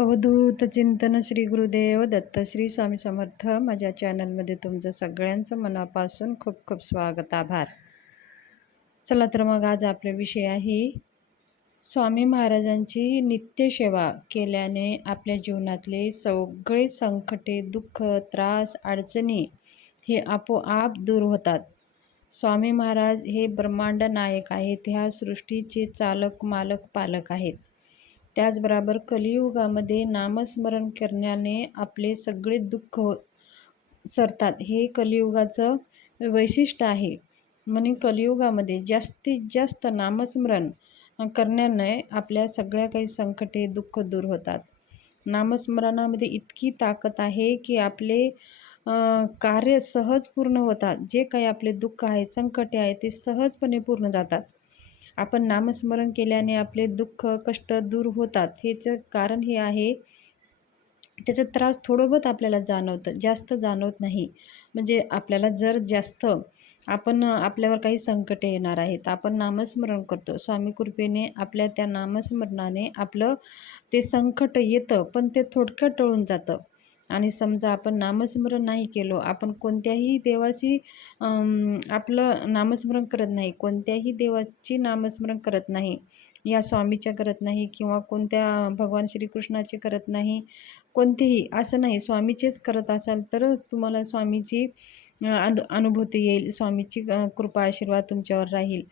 अवधूत चिंतन श्री गुरुदेव दत्त श्री स्वामी समर्थ. माझ्या चॅनलमध्ये तुमचं सगळ्यांचं मनापासून खूप खूप स्वागत, आभार. चला तर मग आज आपला विषय आहे स्वामी महाराजांची नित्यसेवा केल्याने आपल्या जीवनातले सगळे संकटे, दुःख, त्रास, अडचणी हे आपोआप दूर होतात. स्वामी महाराज हे ब्रह्मांड नायक आहेत. ह्या सृष्टीचे चालक, मालक, पालक आहेत. त्याचबरोबर कलियुगामध्ये नामस्मरण करण्याने आपले सगळे दुःख सरतात. हे कलियुगाचं वैशिष्ट्य आहे. म्हणून कलियुगामध्ये जास्तीत जास्त नामस्मरण करण्याने आपल्या सगळ्या काही संकटे, दुःख दूर होतात. नामस्मरणामध्ये इतकी ताकद आहे की आपले कार्य सहज पूर्ण होतात. जे काही आपले दुःख आहेत, संकटे आहेत, ते सहजपणे पूर्ण जातात. आपण नामस्मरण केल्याने आपले दुःख, कष्ट दूर होतात. ह्याचं कारण हे आहे, त्याचा त्रास थोडं बहुत आपल्याला जाणवतं, जास्त जाणवत नाही. म्हणजे आपल्याला जर जास्त आपल्यावर काही संकटे येणार आहेत, आपण नामस्मरण करतो, स्वामी कृपेने आपल्या त्या नामस्मरणाने आपलं ते संकट येतं, पण ते थोडक्यात टळून जातं. आणि समजा आपण नामस्मरण नाही केलो, आपण कोणत्याही देवाशी आपलं नामस्मरण करत नाही, कोणत्याही देवाची नामस्मरण करत नाही, या स्वामीच्या करत नाही किंवा कोणत्या भगवान श्रीकृष्णाचे करत नाही, कोणतेही असं नाही, स्वामीचेच करत असाल तरच तुम्हाला स्वामीची अनुभूती येईल, स्वामीची कृपा आशीर्वाद तुमच्यावर राहील.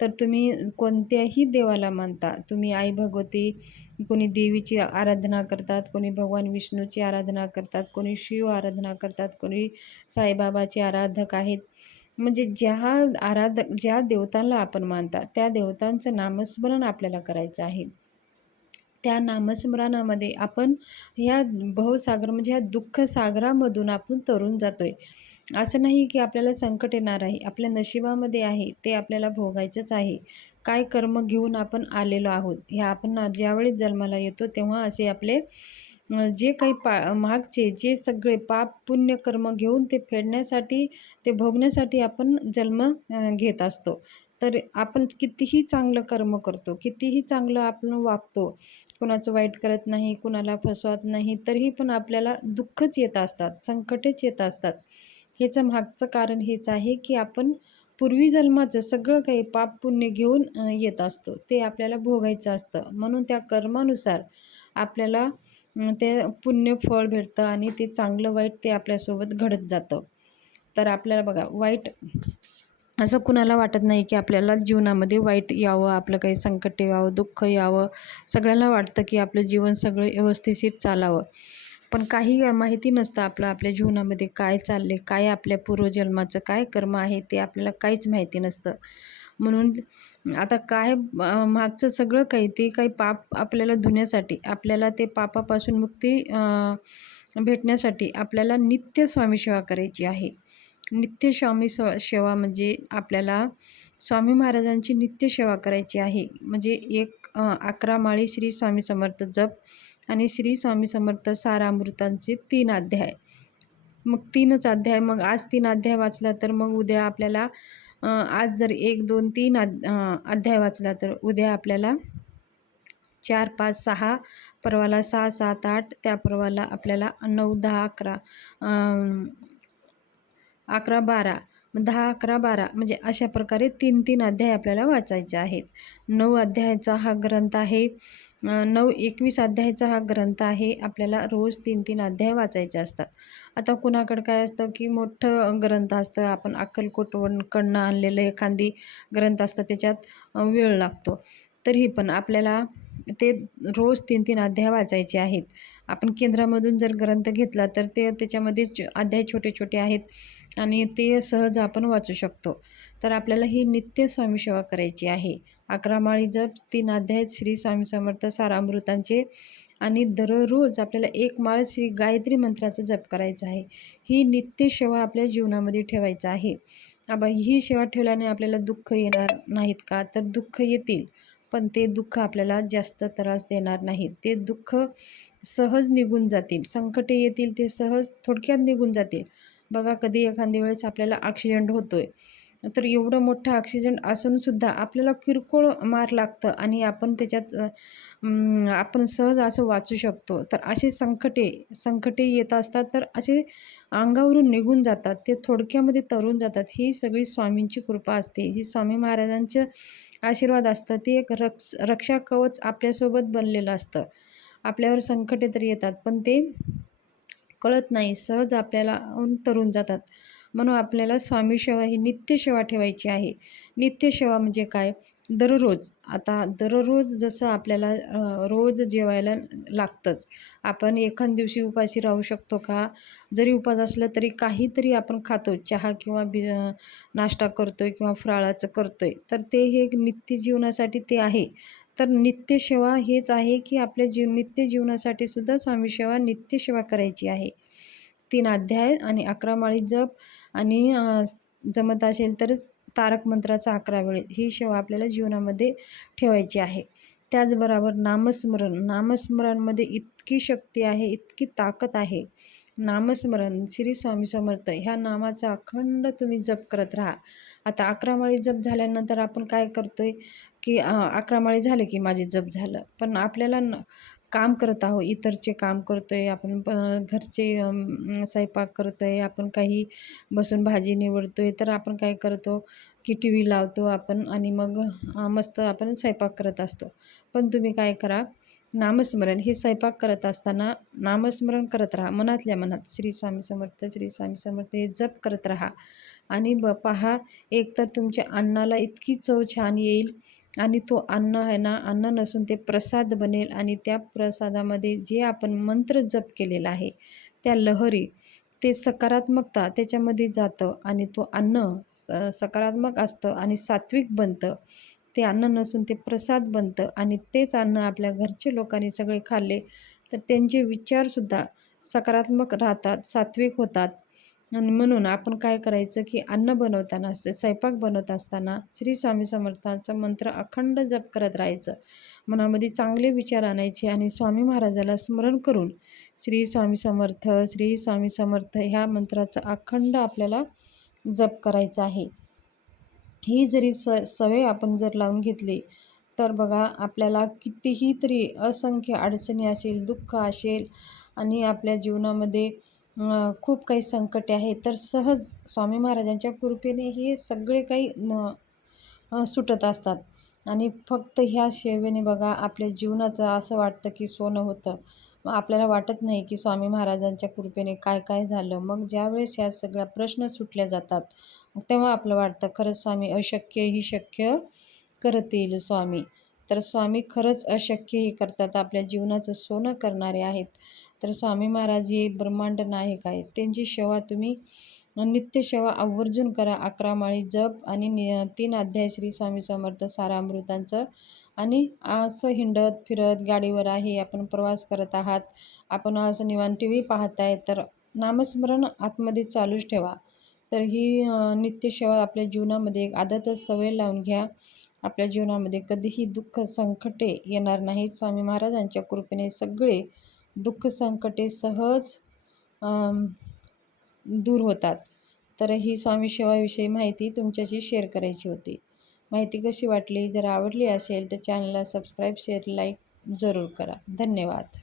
तर तुम्ही कोणत्याही देवाला मानता, तुम्ही आई भगवती, कोणी देवीची आराधना करतात, कोणी भगवान विष्णूची आराधना करतात, कोणी शिव आराधना करतात, कोणी साईबाबाचे आराधक आहेत. म्हणजे ज्या देवतांना आपण मानता त्या देवतांचं नामस्मरण आपल्याला करायचं आहे. त्या नामस्मरणामध्ये आपण ह्या भवसागर म्हणजे ह्या दुःखसागरामधून आपण तरून जातोय. असं नाही की आपल्याला संकट येणार आहे, आपल्या नशिबामध्ये आहे, ते आपल्याला भोगायचंच आहे. काय कर्म घेऊन आपण आलेलो आहोत, ह्या आपण ज्यावेळी जन्माला येतो तेव्हा असे आपले जे काही मागचे जे सगळे पाप पुण्य कर्म घेऊन ते फेडण्यासाठी, ते भोगण्यासाठी आपण जन्म घेत असतो. तर आपण कितीही चांगलं कर्म करतो, कितीही चांगलं आपण वागतो, कुणाचं वाईट करत नाही, कुणाला फसवत नाही, तरीही पण आपल्याला दुःखच येत असतात, संकटेच येत असतात. ह्याचं मागचं कारण हेच आहे की आपण पूर्वी जन्माचं सगळं काही पाप पुण्य घेऊन येत असतो, ते आपल्याला भोगायचं असतं. म्हणून त्या कर्मानुसार आपल्याला ते पुण्य फळ भेटतं आणि ते चांगलं वाईट ते आपल्यासोबत घडत जातं. तर आपल्याला बघा, वाईट असं कुणाला वाटत नाही की आपल्याला जीवनामध्ये वाईट यावं, आपलं काही संकट यावं, दुःख यावं. सगळ्यांना वाटतं की आपलं जीवन सगळं व्यवस्थिशीर चालावं. पण काही माहिती नसतं आपल्या जीवनामध्ये काय चालले, काय आपल्या पूर्वजन्माचं काय कर्म आहे, ते आपल्याला काहीच माहिती नसतं. म्हणून आता काय मागचं सगळं काही, ते काही पाप आपल्याला धुण्यासाठी, आपल्याला ते पापापासून मुक्ती भेटण्यासाठी आपल्याला नित्य स्वामी सेवा करायची आहे. नित्य स्वामी सेवा म्हणजे आपल्याला स्वामी महाराजांची नित्य सेवा करायची आहे. म्हणजे 11 माळी श्री स्वामी समर्थ जप आणि श्री स्वामी समर्थ सारामृतांचे 3 अध्याय. मग 3च अध्याय, मग आज 3 अध्याय वाचला तर मग उद्या आपल्याला आज जर 1, 2, 3 अध्याय वाचला तर उद्या आपल्याला 4, 5, 6, परवाला 6, 7, 8, त्या परवाला आपल्याला 9, 10, 11, 11, 12, 10, 11, 12 म्हणजे अशा प्रकारे 3 अध्याय आपल्याला वाचायचे आहेत. 9 अध्यायाचा हा ग्रंथ आहे, 21 अध्यायाचा हा ग्रंथ आहे. आपल्याला रोज 3 अध्याय वाचायचे असतात. आता कुणाकडं काय असतं की मोठं ग्रंथ असतं, आपण अक्कलकोटकडनं आणलेलं एखादी ग्रंथ असतं, त्याच्यात वेळ लागतो. तरीही पण आपल्याला ते रोज 3 अध्याय वाचायचे आहेत. आपण केंद्रामधून जर ग्रंथ घेतला तर त्याच्यामध्ये अध्याय छोटे छोटे आहेत आणि ते सहज आपण वाचू शकतो. तर आपल्याला ही नित्य स्वामी सेवा करायची आहे. 11 माळी जप, 3 अध्याय श्री स्वामी समर्थ सारामृतांचे आणि दररोज आपल्याला 1 माळ श्री गायत्री मंत्राचा जप करायचा आहे. ही नित्य सेवा आपल्या जीवनामध्ये ठेवायचं आहे. ही सेवा ठेवल्याने आपल्याला दुःख येणार नाहीत का? तर दुःख येतील, पण ते दुःख आपल्याला जास्त त्रास देणार नाहीत. ते दुःख सहज निघून जातील. संकटे येतील, ते सहज थोडक्यात निघून जातील. बघा, कधी एखाद्या वेळेस आपल्याला ॲक्सिडेंट होतोय तर एवढं मोठं ॲक्सिडेंट असूनसुद्धा आपल्याला किरकोळ मार लागतं आणि आपण त्याच्यात आपण सहज असं वाचू शकतो. तर असे संकटे येत असतात, तर असे अंगावरून निघून जातात. ते थोडक्यामध्ये तरून जातात. ही सगळी स्वामींची कृपा असते. ही स्वामी महाराजांचं आशीर्वाद असतं. ते एक रक्षा कवच आपल्यासोबत बनलेलं असतं. आपल्यावर संकटे तर येतात, पण ते कळत नाही, सहज आपल्याला तरून जातात. म्हणून आपल्याला स्वामी सेवा ही नित्यसेवा ठेवायची आहे. नित्यसेवा म्हणजे काय? दररोज, आता दररोज जसं आपल्याला रोज जेवायला लागतंच. आपण एखाद दिवशी उपाशी राहू शकतो का? जरी उपास असला तरी काहीतरी आपण खातो. चहा किंवा नाश्ता करतोय किंवा फराळाचं करतोय. तर ते हे नित्य जीवनासाठी ते आहे. तर नित्यसेवा हेच आहे, की आपल्या नित्य जीवनासाठी सुद्धा स्वामी सेवा नित्यसेवा करायची आहे. 3 अध्याय आणि 11 माळी जप आणि जमत असेल तरच तारक मंत्राचा 11 वेळेस ही सेवा आपल्याला जीवनामध्ये ठेवायची आहे. त्याचबरोबर नामस्मरणमध्ये इतकी शक्ती आहे, इतकी ताकद आहे. नामस्मरण श्री स्वामी समर्थ ह्या नामाचा अखंड तुम्ही जप करत राहा. आता 11 माळी जप झाल्यानंतर आपण काय करतोय, की 11 माळी झाले की माझे जप झालं. पण आपल्याला काम करत आहोत, इतरचे काम करतोय आपण, घरचे स्वयंपाक करतोय, आपण काही बसून भाजी निवडतोय, तर आपण काय करतो, की टी व्ही लावतो आपण आणि मग मस्त आपण स्वयंपाक करत असतो. पण तुम्ही काय करा, नामस्मरण हे स्वयंपाक करत असताना नामस्मरण करत राहा. मनातल्या मनात श्री स्वामी समर्थ, श्री स्वामी समर्थ हे जप करत राहा. आणि पहा, एकतर तुमच्या अन्नाला इतकी चव छान येईल आणि तो अन्न आहे ना, अन्न नसून ते प्रसाद बनेल आणि त्या प्रसादामध्ये जे आपण मंत्र जप केलेला आहे, त्या लहरी, ते सकारात्मकता त्याच्यामध्ये जातं आणि तो अन्न सकारात्मक असतं आणि सात्विक बनतं. ते अन्न नसून ते प्रसाद बनतं आणि तेच अन्न आपल्या घरचे लोकांनी सगळे खाल्ले, तर त्यांचे विचारसुद्धा सकारात्मक राहतात, सात्विक होतात. आणि म्हणून आपण काय करायचं, की अन्न बनवताना, स्वयंपाक बनवत असताना श्री स्वामी समर्थांचा मंत्र अखंड जप करत राहायचं. मनामध्ये चांगले विचार आणायचे आणि स्वामी महाराजाला स्मरण करून श्री स्वामी समर्थ, श्री स्वामी समर्थ ह्या मंत्राचा अखंड आपल्याला जप करायचा आहे. ही जरी सवय आपण जर लावून घेतली, तर बघा आपल्याला कितीही तरी असंख्य अडचणी असेल, दुःख असेल आणि आपल्या जीवनामध्ये खूप काही संकटे आहेत, तर सहज स्वामी महाराजांच्या कृपेने हे सगळे काही सुटत असतात. आणि फक्त ह्या सेवेने बघा आपल्या जीवनाचं असं वाटतं की सोनं होतं. मग आपल्याला वाटत नाही की स्वामी महाराजांच्या कृपेने काय काय झालं. मग ज्यावेळेस ह्या सगळ्या प्रश्न सुटल्या जातात, तेव्हा आपलं वाटतं खरंच स्वामी अशक्य ही शक्य करतील स्वामी. तर स्वामी खरंच अशक्यही करतात, आपल्या जीवनाचं सोनं करणारे आहेत. तर स्वामी महाराज हे ब्रह्मांड नायक आहेत. त्यांची सेवा तुम्ही नित्यसेवा आवर्जून करा. 11 माळी जप आणि 3 अध्याय श्री स्वामी समर्थ सारामृतांचं. आणि असं हिंडत फिरत गाडीवर आहे, आपण प्रवास करत आहात, आपण असं निवांत टी व्ही पाहत आहे, तर नामस्मरण आतमध्ये चालूच ठेवा. तर ही नित्यसेवा आपल्या जीवनामध्ये एक आदतच सवय लावून घ्या. आपल्या जीवनामध्ये कधीही दुःख संकटे येणार नाहीत. स्वामी महाराजांच्या कृपेने सगळे दुःख संकटे सहज दूर होतात. तर ही स्वामी सेवाविषयी माहिती तुमच्याशी शेअर करायची होती. माहिती कशी वाटली? जर आवडली असेल तर चॅनलला सबस्क्राईब, शेअर, लाईक जरूर करा. धन्यवाद.